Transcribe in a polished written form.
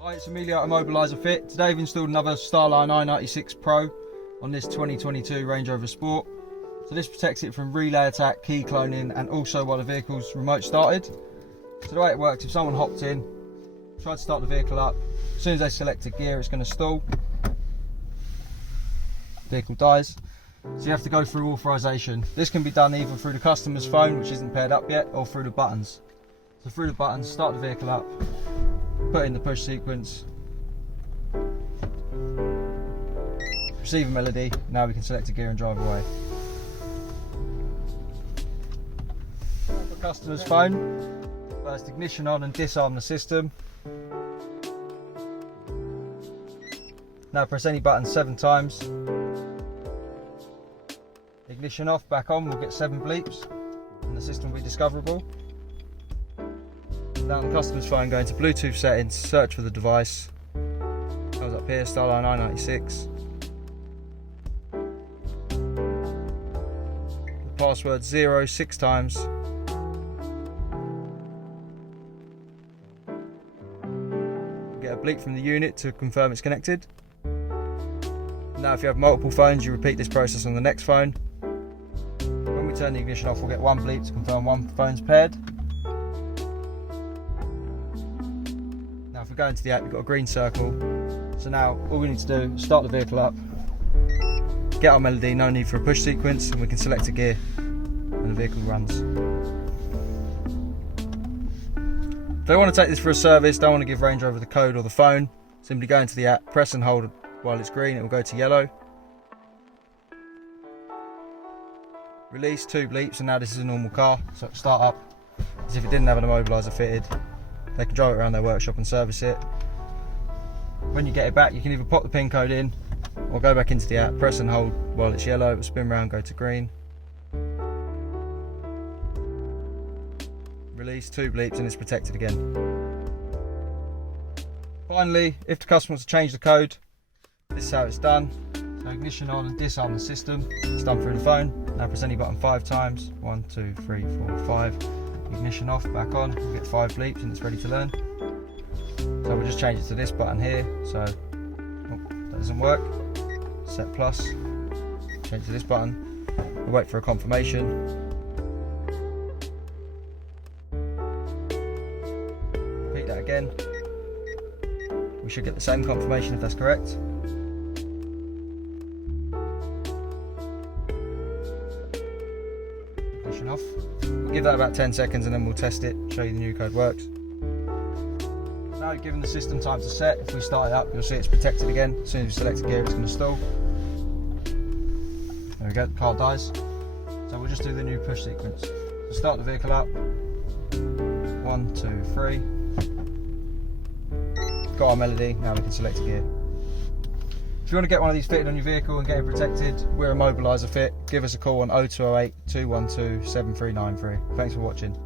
Hi, it's Immobiliser Fit. Today I've installed another Starline i96 Pro on this 2022 Range Rover Sport. So this protects it from relay attack, key cloning, and also while the vehicle's remote started. So the way it works, if someone hopped in, tried to start the vehicle up, as soon as they select a gear it's going to stall, vehicle dies. So you have to go through authorization. This can be done either through the customer's phone, which isn't paired up yet, or through the buttons. So through the buttons, start the vehicle up, put in the push sequence, receive a melody. Now we can select a gear and drive away. The customer's phone, first ignition on and disarm the system. Now press any button 7 times. Ignition off, back on, we'll get 7 bleeps and the system will be discoverable. Now on the customer's phone, go into Bluetooth settings, search for the device. Comes up here, Starline i96. The password 0 6 times. Get a bleep from the unit to confirm it's connected. Now if you have multiple phones, you repeat this process on the next phone. When we turn the ignition off, we'll get 1 bleep to confirm one phone's paired. Now if we go into the app, you've got a green circle. So now all we need to do is start the vehicle up, get our melody, no need for a push sequence, and we can select a gear and the vehicle runs. If they want to take this for a service, don't want to give Range Rover the code or the phone, simply go into the app, press and hold while it's green, it will go to yellow. Release 2 bleeps, and now this is a normal car, so it'll start up as if it didn't have an immobiliser fitted. They can drive it around their workshop and service it. When you get it back, you can either pop the PIN code in or go back into the app, press and hold while it's yellow, it will spin around, go to green. Release 2 bleeps and it's protected again. Finally, if the customer wants to change the code, this is how it's done. So ignition on and disarm the system. It's done through the phone. Now press any button 5 times. 1, 2, 3, 4, 5. Ignition off, back on. We'll get 5 bleeps and it's ready to learn. So we'll just change it to this button here. So that doesn't work. Set plus. Change to this button. We'll wait for a confirmation. Repeat that again. We should get the same confirmation if that's correct. Ignition off. We'll give that about 10 seconds and then we'll test it, show you the new code works. Now given the system time to set, if we start it up, you'll see it's protected again. As soon as you select a gear, it's going to stall. There we go, the car dies. So we'll just do the new push sequence. So start the vehicle up. 1, 2, 3. Got our melody, now we can select a gear. If you want to get one of these fitted on your vehicle and get it protected, we're Immobiliser Fit. Give us a call on 0208 212 7393. Thanks for watching.